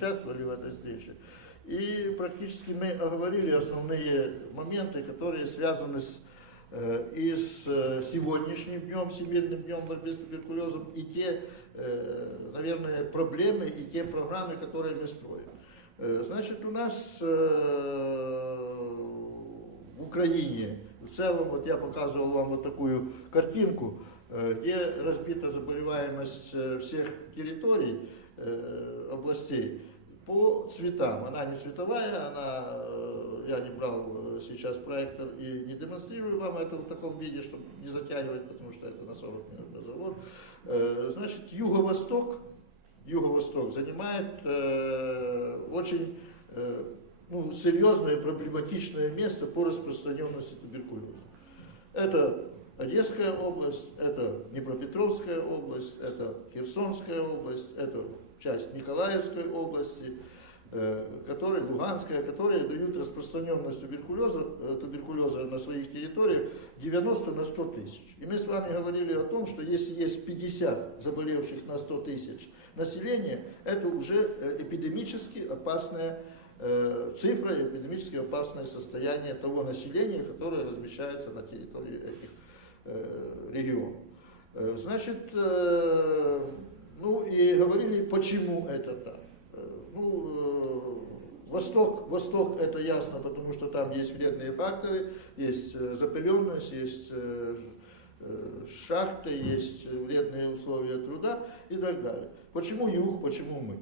участвовали в этой встрече. И практически мы оговорили основные моменты, которые связаны с, э, и с э, сегодняшним днем, Всемирным днем борьбы с туберкулезом, и те, э, наверное, проблемы, и те программы, которые мы строим. Э, Значит, у нас в Украине, в целом, вот я показывал вам вот такую картинку, где разбита заболеваемость всех территорий, областей по цветам. Она не цветовая, она, э, я не брал э, сейчас проектор и не демонстрирую вам это в таком виде, чтобы не затягивать, потому что это на 40 минут разговор. Э, Значит, юго-восток, юго-восток занимает очень ну, серьезное проблематичное место по распространенности туберкулеза. Это Одесская область, это Днепропетровская область, это Херсонская область, это часть Николаевской области, э, которые, Луганская, которые дают распространенность туберкулеза, э, туберкулеза на своих территориях 90 на 100 тысяч. И мы с вами говорили о том, что если есть 50 заболевших на 100 тысяч населения, это уже э, эпидемически опасная цифра, эпидемически опасное состояние того населения, которое размещается на территории этих регионов. Значит, ну и говорили, почему это так. Э, Ну, э, Восток, Восток это ясно, потому что там есть вредные факторы, есть э, запыленность, есть шахты, есть вредные условия труда и так далее. Почему юг, почему мы?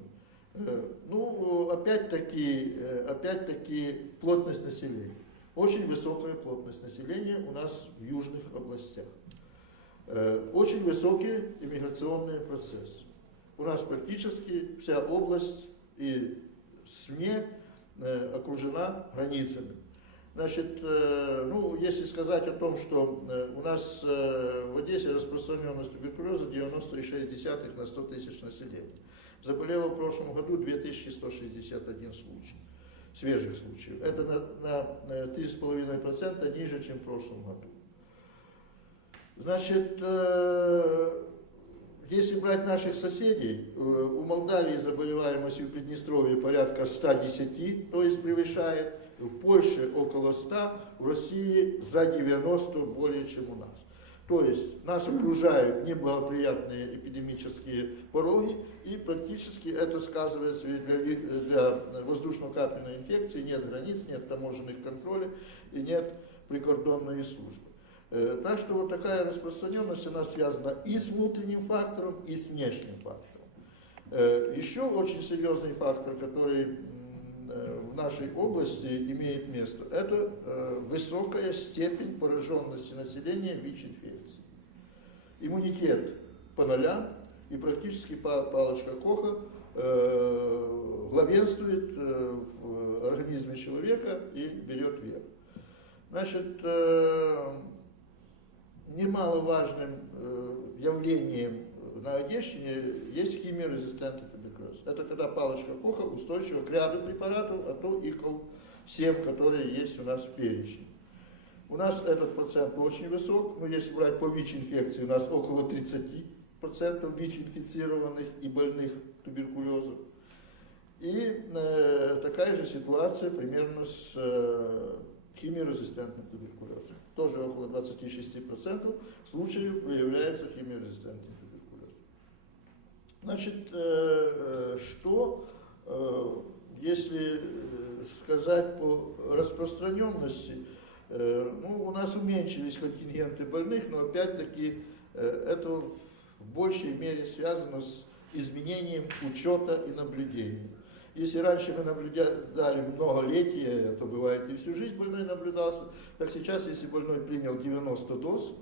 Ну, опять-таки, опять-таки плотность населения. Очень высокая плотность населения у нас в южных областях. Очень высокие иммиграционные процессы. У нас практически вся область и СМЕ э, окружена границами. Значит, э, ну, если сказать о том, что э, у нас в Одессе распространенность туберкулеза 90,6 на 100 тысяч населения. Заболело в прошлом году 2161 случай, свежих случаев. Это на, на, на 3,5% ниже, чем в прошлом году. Значит, если брать наших соседей, э, у Молдавии заболеваемость в Приднестровье порядка 110, то есть превышает, в Польше около 100, в России за 90 более, чем у нас. То есть нас окружают неблагоприятные эпидемические пороги, и практически это сказывается для, ви- для воздушно-капельной инфекции, нет границ, нет таможенных контролей и нет прикордонной службы. Э, Так что вот такая распространенность, она связана и с внутренним фактором, и с внешним фактором. Э, Еще очень серьезный фактор, который э, в нашей области имеет место, это высокая степень пораженности населения ВИЧ-инфекцией. Иммунитет по нулям, и практически па- палочка Коха главенствует в организме человека и берет верх. Значит, немаловажным э, явлением на Одещине есть химиорезистентный туберкулез. Это когда палочка Коха устойчива к ряду препаратов, а то и к всем, которые есть у нас в перечне. У нас этот процент очень высок, но если брать по ВИЧ-инфекции, у нас около 30% ВИЧ-инфицированных и больных туберкулезом. И э, такая же ситуация примерно с э, химиорезистентным туберкулезом. Тоже около 26% случаев выявляется химиорезистентный туберкулез. Значит, э, э, что, э, если сказать по распространенности, ну, у нас уменьшились контингенты больных, но опять-таки это в большей мере связано с изменением учета и наблюдения. Если раньше мы наблюдали многолетие, то бывает и всю жизнь больной наблюдался, так сейчас, если больной принял 90 доз,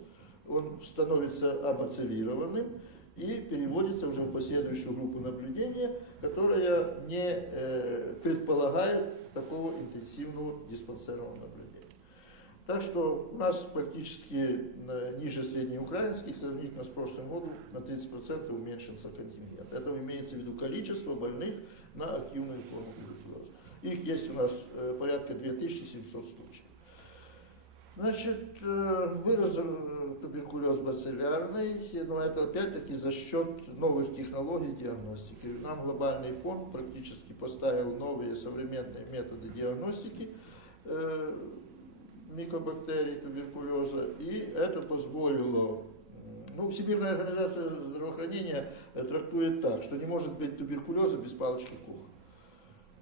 он становится абацилированным и переводится уже в последующую группу наблюдения, которая не э, предполагает такого интенсивного наблюдения. Так что у нас практически э, ниже среднеукраинских, сравнительно с прошлым годом, на 30% уменьшился контингент. Это имеется в виду количество больных на активную форму туберкулеза. Их есть у нас э, порядка 2700 случаев. Значит, э, вырос туберкулез бациллярный, но это опять-таки за счет новых технологий диагностики. Нам глобальный фонд практически поставил новые современные методы диагностики микобактерий туберкулеза, и это позволило ну, Всемирная организация здравоохранения трактует так, что не может быть туберкулеза без палочки Коха.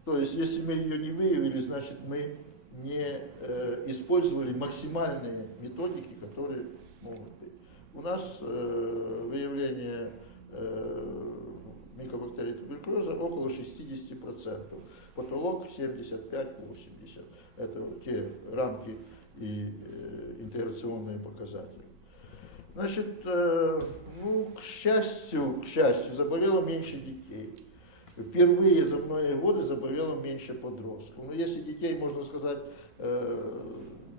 То есть, если мы ее не выявили, значит, мы не э, использовали максимальные методики, которые могут быть. У нас э, выявление э, микобактерий туберкулеза около 60%, потолок 75-80%. Это те рамки и э, интеграционные показатели. Значит, э, ну, к счастью, к счастью, заболело меньше детей. Впервые за многие годы заболело меньше подростков. Но если детей, можно сказать, э,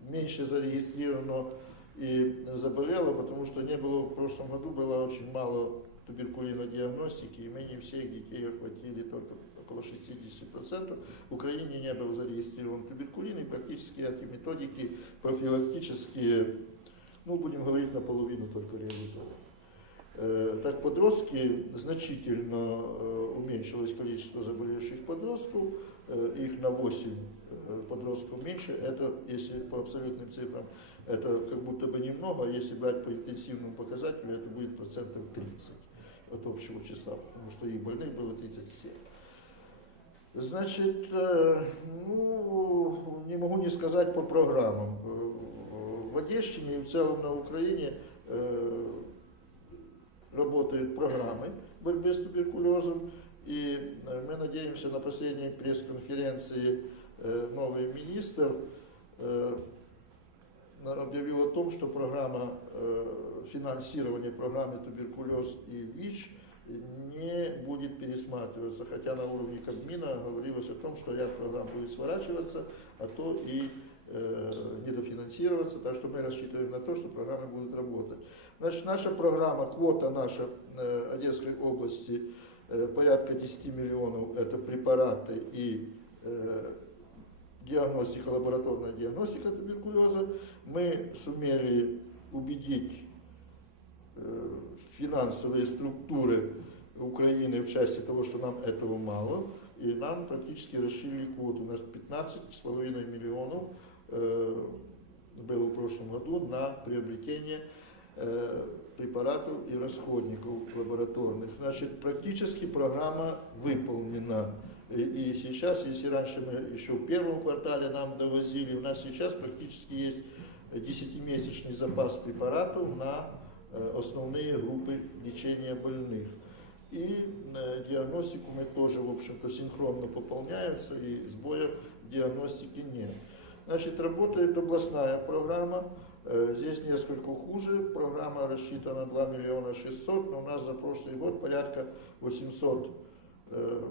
меньше зарегистрировано и заболело, потому что не было в прошлом году, было очень мало туберкулиной диагностики, и мы не всех детей охватили, только около 60%. В Украине не был зарегистрирован туберкулин, и практически эти методики профилактические, ну, будем говорить, наполовину только реализованы. Э, Так, подростки значительно э, уменьшилось количество заболевших подростков, э, их на 8 э, подростков меньше, это, если по абсолютным цифрам, это как будто бы немного, а если брать по интенсивному показателю, это будет процентов 30 от общего числа, потому что их больных было 37. Значит, ну, не могу не сказать по программам. В Одещине и в целом на Украине работают программы борьбы с туберкулезом. И мы надеемся на последней пресс-конференции новый министр объявил о том, что программа финансирования программы туберкулез и ВИЧ не будет пересматриваться, хотя на уровне Кабмина говорилось о том, что ряд программ будет сворачиваться, а то и э, недофинансироваться, так что мы рассчитываем на то, что программы будут работать. Значит, наша программа, квота наша э, Одесской области э, порядка 10 миллионов, это препараты и э, диагностика, лабораторная диагностика туберкулеза. Мы сумели убедить э, финансовые структуры Украины в части того, что нам этого мало, и нам практически расширили квоту. У нас 15,5 миллионов э, было в прошлом году на приобретение э, препаратов и расходников лабораторных. Значит, практически программа выполнена. И, и сейчас, если раньше мы еще в первом квартале нам довозили, у нас сейчас практически есть 10-месячный запас препаратов на основные группы лечения больных. И диагностику мы тоже, в общем-то, синхронно пополняются, и сбоя в диагностике нет. Значит, работает областная программа, Э, Здесь несколько хуже, программа рассчитана 2 миллиона 600, но у нас за прошлый год порядка 800, э,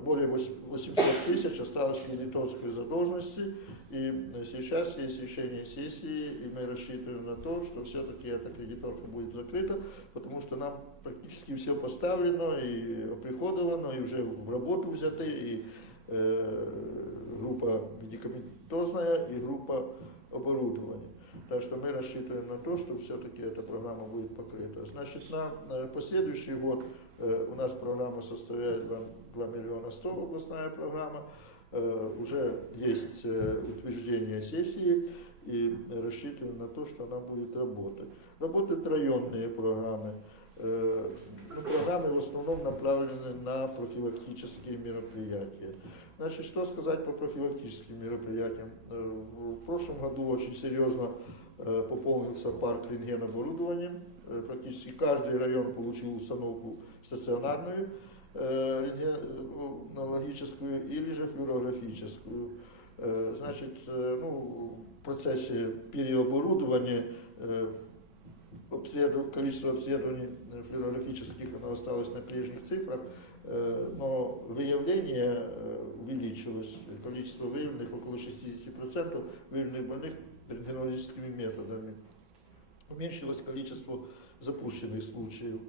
более 800 тысяч осталось кредиторской задолженности, и сейчас есть решение сессии, и мы рассчитываем на то, что все-таки эта кредиторка будет закрыта, потому что нам практически все поставлено и оприходовано, и уже в работу взяты, и э, группа медикаментозная, и группа оборудования. Так что мы рассчитываем на то, что все-таки эта программа будет покрыта. Значит, на э, последующий год э, у нас программа составляет 2, 2 миллиона 100, областная программа. Уже есть утверждение сессии и рассчитываем на то, что она будет работать. Работают районные программы. Э, ну, программы в основном направлены на профилактические мероприятия. Значит, что сказать по профилактическим мероприятиям? Э, В прошлом году очень серьезно пополнился парк рентгеноборудованием. Э, Практически каждый район получил установку стационарную э, рентгенологическую или же флюорографическую. Э, Значит, э, ну, в процессе переоборудования э, обследов- количество обследований э, флюорографических оно осталось на прежних цифрах, э, но выявление э, увеличилось, количество выявленных около 60% выявленных больных рентгенологическими методами. Уменьшилось количество запущенных случаев,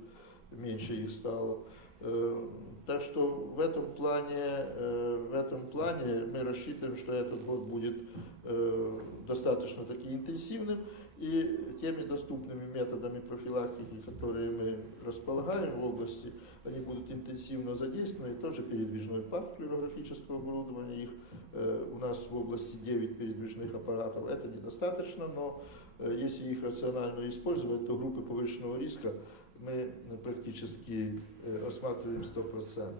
меньше их стало. Э, Так что в этом плане, э, в этом плане мы рассчитываем, что этот год будет э, достаточно таки интенсивным, и теми доступными методами профилактики, которые мы располагаем в области, они будут интенсивно задействованы. И тоже передвижной парк флюорографического оборудования, их э, у нас в области 9 передвижных аппаратов. Это недостаточно, но э, если их рационально использовать, то группы повышенного риска мы э, практически э, осматриваем 100%.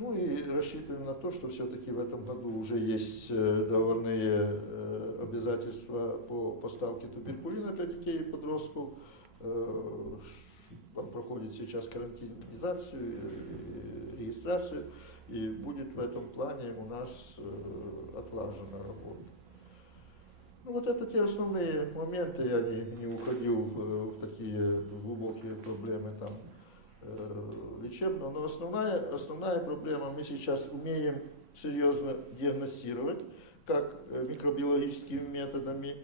Ну и рассчитываем на то, что все-таки в этом году уже есть э, договорные э, обязательства по поставке туберкулина для детей и подростков. Э, Он проходит сейчас карантинизацию, регистрацию, и будет в этом плане у нас э, отлажена работа. Ну вот это те основные моменты, я не, не уходил э, в такие глубокие проблемы там э, лечебного, но основная, основная проблема, мы сейчас умеем серьезно диагностировать, как э, микробиологическими методами,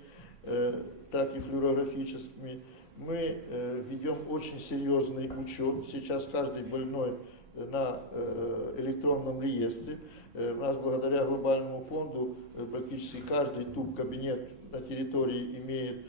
э, так и флюорографическими. Мы э, ведем очень серьезный учет. Сейчас каждый больной э, на э, электронном реестре. Э, У нас благодаря глобальному фонду э, практически каждый туб-кабинет на территории имеет э,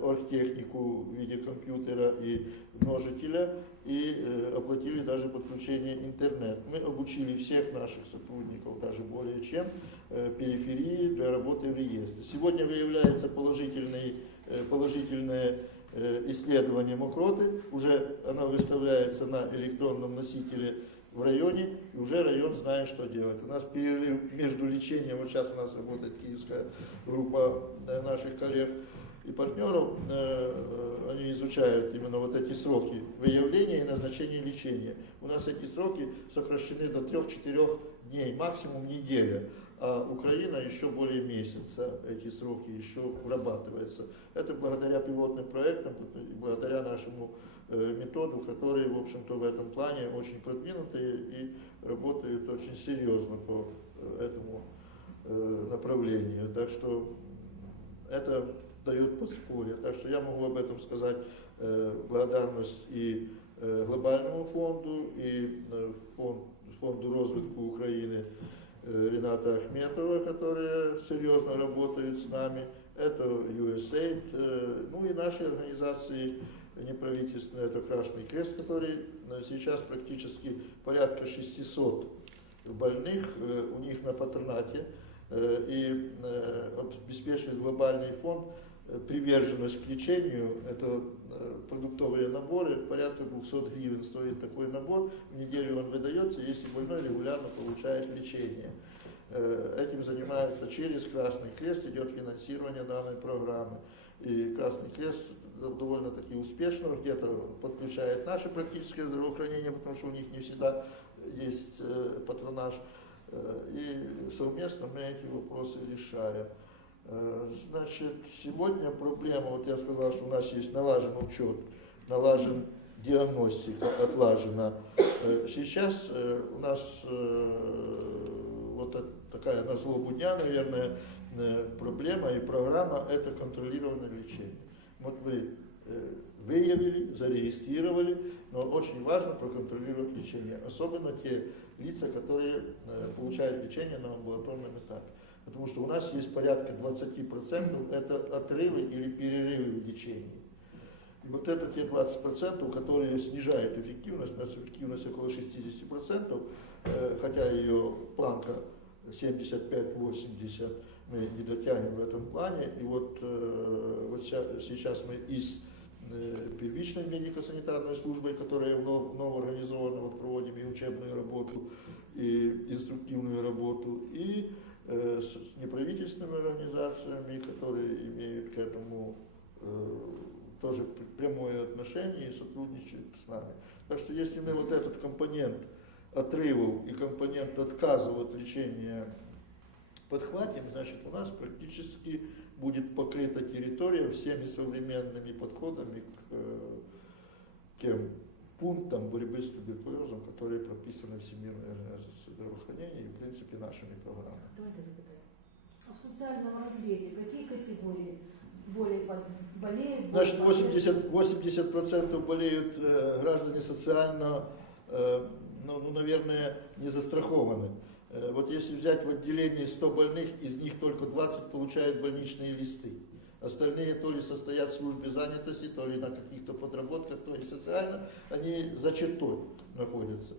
оргтехнику в виде компьютера и множителя и э, оплатили даже подключение интернет. Мы обучили всех наших сотрудников, даже более чем, э, периферии для работы в реестре. Сегодня выявляется положительный, э, положительное э, исследование мокроты, уже она выставляется на электронном носителе в районе, и уже район знает, что делать. У нас перерыв между лечением, вот сейчас у нас работает киевская группа э, наших коллег и партнеров, э, э, они изучают именно вот эти сроки выявления и назначения лечения. У нас эти сроки сокращены до 3-4 дней, максимум неделя. А Украина еще более месяца, эти сроки еще вырабатываются. Это благодаря пилотным проектам, благодаря нашему э, методу, которые, в общем-то, в этом плане очень продвинутые и работают очень серьезно по этому направлению. Так что это дает подспорье. Так что я могу об этом сказать э, благодарность и э, глобальному фонду, и э, фонд, фонду розвитку України э, Рената Ахметова, которые серьезно работают с нами. Это USAID, э, ну и наши организации неправительственные, это Красный Крест, который сейчас практически порядка 600 больных у них на патронате и обеспечивает глобальный фонд приверженность к лечению. Это э, продуктовые наборы, порядка 200 гривен стоит такой набор. В неделю он выдается, если больной регулярно получает лечение. Э, Этим занимается через Красный Крест, идет финансирование данной программы. И Красный Крест довольно-таки успешно где-то подключает наше практическое здравоохранение, потому что у них не всегда есть э, патронаж. И совместно мы эти вопросы решаем. Э, Значит, сегодня проблема, вот я сказал, что у нас есть налажен учет, налажен диагностика, отлажена. Э, Сейчас э, у нас вот такая на злобу дня, наверное, проблема и программа – это контролированное лечение. Вот вы выявили, зарегистрировали, но очень важно проконтролировать лечение, особенно те лица, которые получают лечение на амбулаторном этапе. Потому что у нас есть порядка 20% это отрывы или перерывы в лечении. И вот это те 20%, которые снижают эффективность, у нас эффективность около 60%, э, хотя ее планка 75-80 мы не дотянем в этом плане. И вот, э, вот сейчас мы из э, первичной медико-санитарной службой, которая вновь, организована, вот проводим и учебную работу, и инструктивную работу, и с неправительственными организациями, которые имеют к этому э, тоже пр- прямое отношение и сотрудничают с нами. Так что если мы вот этот компонент отрывов и компонент отказа от лечения подхватим, значит у нас практически будет покрыта территория всеми современными подходами к э, тем пунктам борьбы с туберкулезом, которые прописаны Всемирной организацией принципе нашими программами. Давайте запитаємо. А в соціальному розрізі які категорії болі по- болеють? Значит, болеют? 80, 80% болеют э, граждане социально э, ну, ну, наверное, не застрахованы. Э, Вот если взять в отделении 100 больных, из них только 20 получают больничные листы. Остальные то ли состоят в службе занятости, то ли на каких-то подработках, то есть социально они за чертой находятся.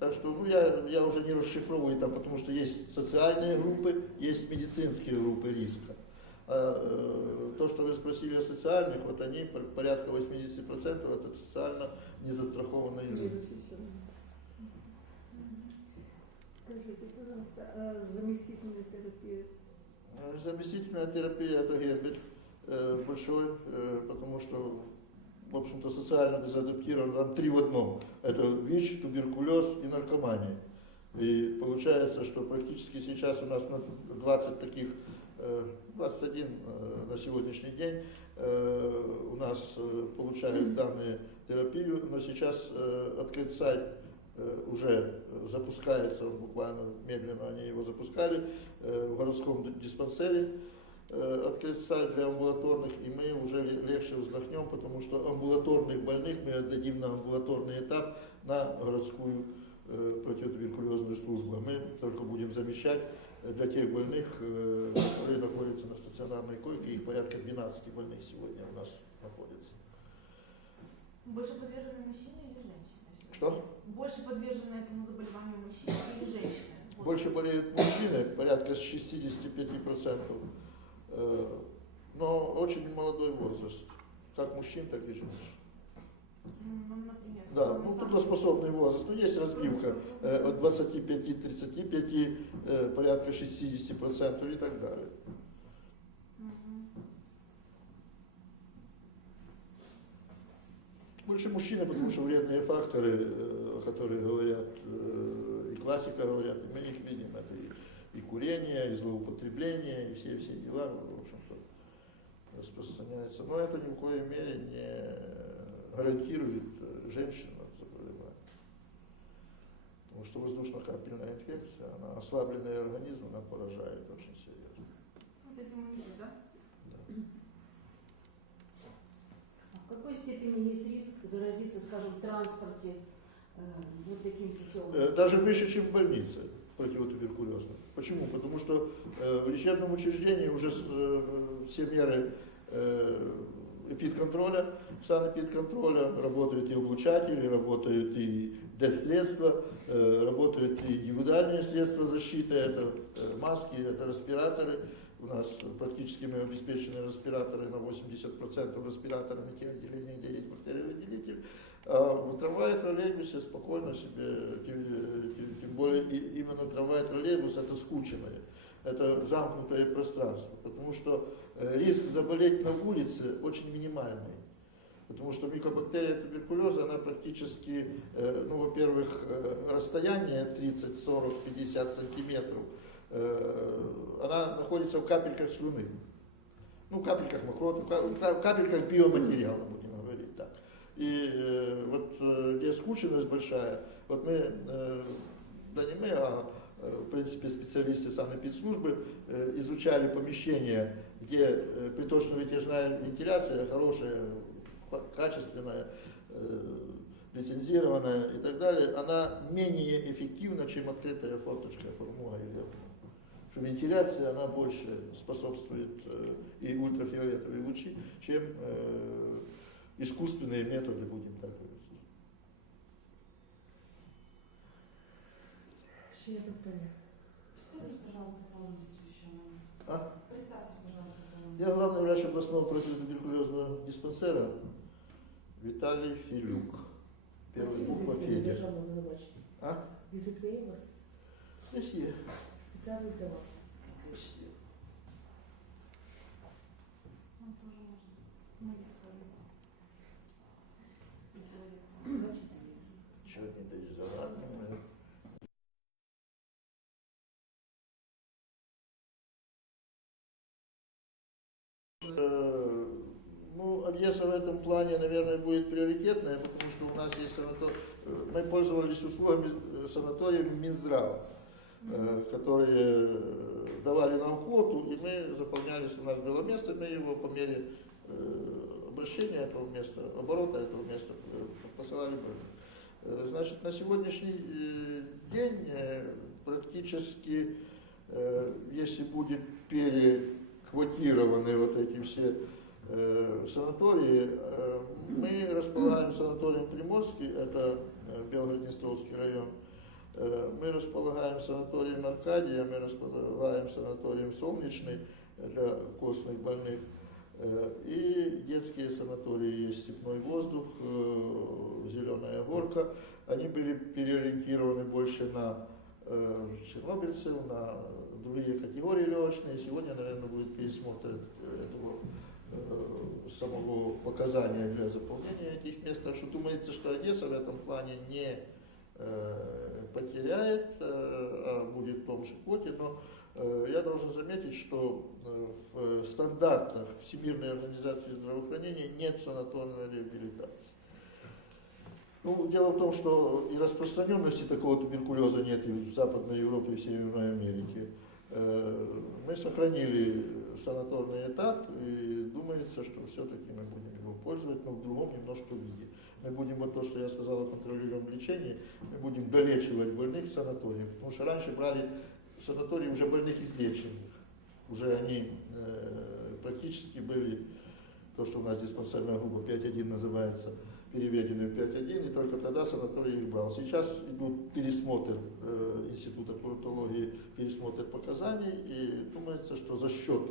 Так что ну, я, я уже не расшифровываю там, потому что есть социальные группы, есть медицинские группы риска. А, э, то, что вы спросили о социальных, вот они пор- порядка 80% это социально незастрахованные люди. Скажите, пожалуйста, а заместительная терапия? Э, Заместительная терапия это гербель э, большой, э, потому что, в общем-то, социально дезадаптирован, там три в одном. Это ВИЧ, туберкулез и наркомания. И получается, что практически сейчас у нас на 20 таких, э, 21 э, на сегодняшний день э, у нас э, получают данную терапию, но сейчас э, открыт сайт э, уже запускается, буквально медленно они его запускали, э, в городском диспансере э, открыт сайт для амбулаторных, и мы уже ле- легче вздохнем, потому что амбулаторных больных мы отдадим на амбулаторный этап на городскую э, противотуберкулезную службу. А Мы только будем замещать для тех больных, э, которые находятся на стационарной койке, их порядка 12 больных сегодня у нас находится. Больше подвержены мужчины или женщины? Что? Больше подвержены этому заболеванию мужчины или женщины? Больше болеют мужчины, порядка с 65%, э, но очень молодой возраст, как мужчин, так и женщин. М, Ну, например. Да, ну трудоспособный возраст, ну есть разбивка э, от 25-35, э, порядка 60% и так далее. Больше мужчины, потому что вредные факторы, э, которые говорят, э, и классика говорят, и мы их видим, это и, и курение, и злоупотребление, и все, все дела, в общем-то, распространяются. Но это ни в коей мере не гарантирует э, женщину от заболевания. Потому что воздушно-капельная инфекция, она ослабленный организм, она поражает очень серьезно. Ну, то есть иммунитет, да? Да. А в какой степени есть риск заразиться, скажем, в транспорте э, вот таким путем? Э, Даже выше, чем в больнице противотуберкулезной. Почему? Потому что э, в лечебном учреждении уже э, все меры э, эпидконтроля, санэпидконтроля, работают и облучатели, работают и ДЭС-средства, э, работают и индивидуальные средства защиты, это э, маски, это респираторы. У нас практически мы обеспечены респираторы на 80% респираторами те отделения, где есть бактериовыделитель. А в трамвае, троллейбусе спокойно себе, более именно трамвай, троллейбус это скученное, это замкнутое пространство, потому что э, риск заболеть на улице очень минимальный. Потому что микобактерия туберкулеза, она практически, э, ну, во-первых, э, расстояние 30, 40, 50 сантиметров, она находится в капельках слюны. Ну, капельках мокроты, в ка- в ка- в капельках биоматериала, будем говорить так. И вот где скученность большая, вот мы, да не мы, а э, в принципе специалисты санэпидслужбы э, изучали помещения, где э, приточно-вытяжная вентиляция хорошая, ка- качественная, лицензированная и так далее, она менее эффективна, чем открытая форточка, формула или. Что вентиляция, она больше способствует и ультрафиолетовые лучи, чем искусственные методы, будем так говорить. Ще є запитання? Представьтесь, пожалуйста, полностью еще нам. А? Представьте, пожалуйста, полностью. Я главный врач областного противотуберкулезного диспансера Виталий Филюк. Первая буква Федя. Державного телебачення. А? Візитка є у вас? Здесь є. Спеціально для вас. Здесь є. Ну, тоже можно. Многие такое. Ну, Одесса в этом плане, наверное, будет приоритетная, потому что у нас есть санаторий. Мы пользовались условиями э, санатория Минздрава, э, которые э, давали нам квоту, и мы заполнялись, у нас было место, мы его по мере э, обращения этого места, оборота этого места э, посылали. Э, Значит, на сегодняшний э, день э, практически, э, если будет переквотированы вот эти все э, санатории, э, мы располагаем санаторием Приморский, это э, Белгород-Днестровский район, Э, мы располагаем санаторием Аркадия, мы располагаем санаторием Солнечный для костных больных, и детские санатории есть Степной воздух, Зеленая горка. Они были переориентированы больше на чернобыльцев, на другие категории легочные. Сегодня, наверное, будет пересмотр этого э, самого показания для заполнения этих мест. Так что думается, что Одесса в этом плане не э, потеряет, э, а будет в том же квоте, но э, я должен заметить, что э, в стандартах Всемирной организации здравоохранения нет санаторной реабилитации. Ну, дело в том, что и распространенности такого туберкулеза нет и в Западной Европе, и в Северной Америке. Э, Мы сохранили санаторный этап, и думается, что все-таки мы будем его пользовать, но в другом немножко виде. Мы будем, вот то, что я сказал о контролируемом лечении, мы будем долечивать больных в санаториях, потому что раньше брали в санатории уже больных излеченных, уже они э, практически были, то, что у нас диспансерная группа 5.1 называется, переведены в 5.1, и только тогда санаторий их брал. Сейчас идут пересмотр э, Института курортологии, пересмотр показаний, и думается, что за счет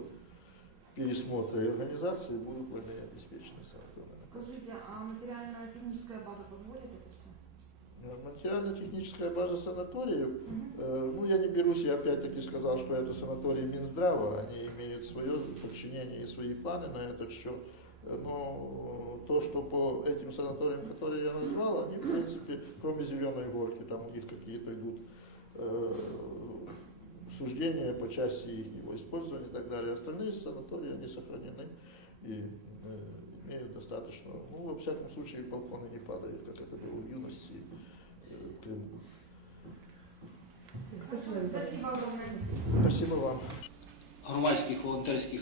пересмотра и организации будут больные обеспечены санаторными. Скажите, а материально-техническая база позволит это все? Э, Материально-техническая база санаториев, э, ну я не берусь, я опять-таки сказал, что это санатории Минздрава, они имеют свое подчинение и свои планы на этот счет. Э, Но то, что по этим санаториям, которые я назвал, они, в принципе, кроме Зеленой горки, там у них какие-то идут э, суждения по части их его использования и так далее. Остальные санатории, они сохранены и э, имеют достаточно, ну, во всяком случае, балконы не падают, как это было в юности э, Крыму. Спасибо. Спасибо огромное. Спасибо вам. громадських волонтерських